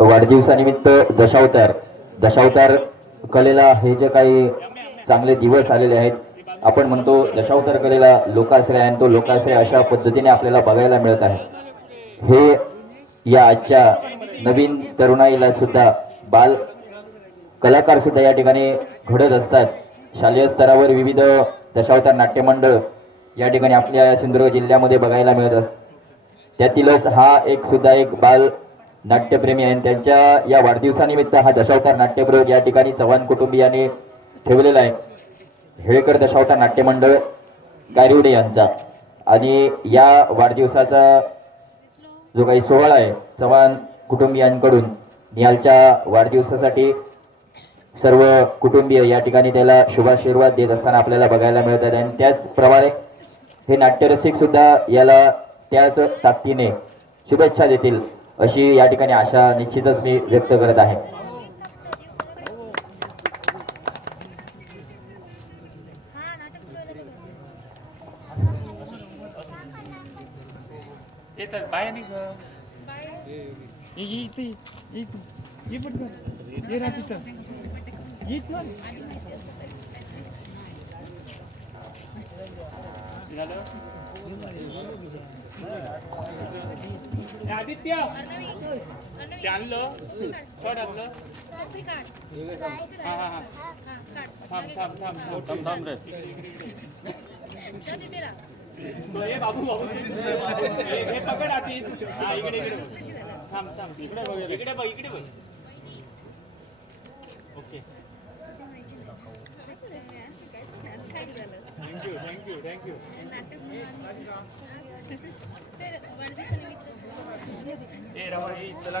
वाढदिवसानिमित्त दशावतार दशावतार कलेला हे जे काही चांगले दिवस आलेले आहेत आपण म्हणतो दशावतार कलेला लोकाश्रय आणि तो लोकाश्रय अशा पद्धतीने आपल्याला बघायला मिळत आहे. हे या आजच्या नवीन तरुणाईला सुद्धा बाल कलाकार सुद्धा या ठिकाणी घडत असतात. शालेय स्तरावर विविध दशावतार नाट्यमंडळ या ठिकाणी आपल्या सिंधुदुर्ग जिल्ह्यामध्ये बघायला मिळत असतात त्यातीलच हा एक सुद्धा एक बाल नाट्यप्रेमी आहे. आणि त्यांच्या या वाढदिवसानिमित्त हा दशावतार नाट्यप्रयोग या ठिकाणी चव्हाण कुटुंबियांनी ठेवलेला आहे. हेळकर दशावतार नाट्यमंडळ गारिवडे यांचा. आणि या वाढदिवसाचा जो काही सोहळा आहे चव्हाण कुटुंबियांकडून निहालच्या वाढदिवसासाठी सर्व कुटुंबीय या ठिकाणी त्याला शुभाशीर्वाद देत असताना आपल्याला बघायला मिळतात. आणि त्याचप्रमाणे हे नाट्यरसिक सुद्धा याला त्याच ताकदीने शुभेच्छा देतील अशी या ठिकाणी आशा निश्चितच मी व्यक्त करत आहे. ये इथं. झालं? ए, आदित्य. ते आणलं. शॉट आणलं. हा हा हा. थांब थांब थांब. थांब थांब थांब रे हे बाबू बाबू हे पकड आधी हा इकडे इकडे थांब थांब इकडे बघ इकडे बघ इकडे बघ okay thank you thank you thank you ए रवा ये चला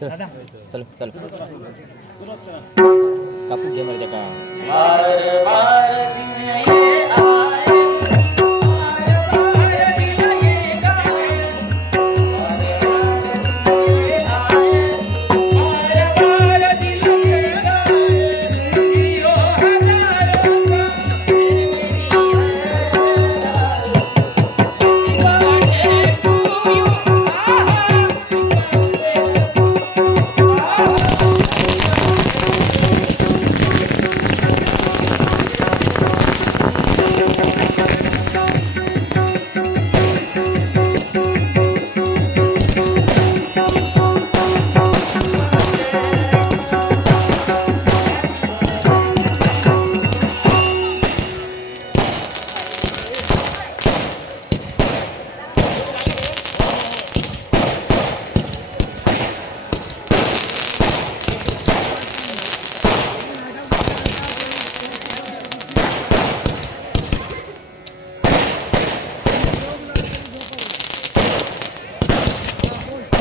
दादा चल. चल कापून घे मला त्या का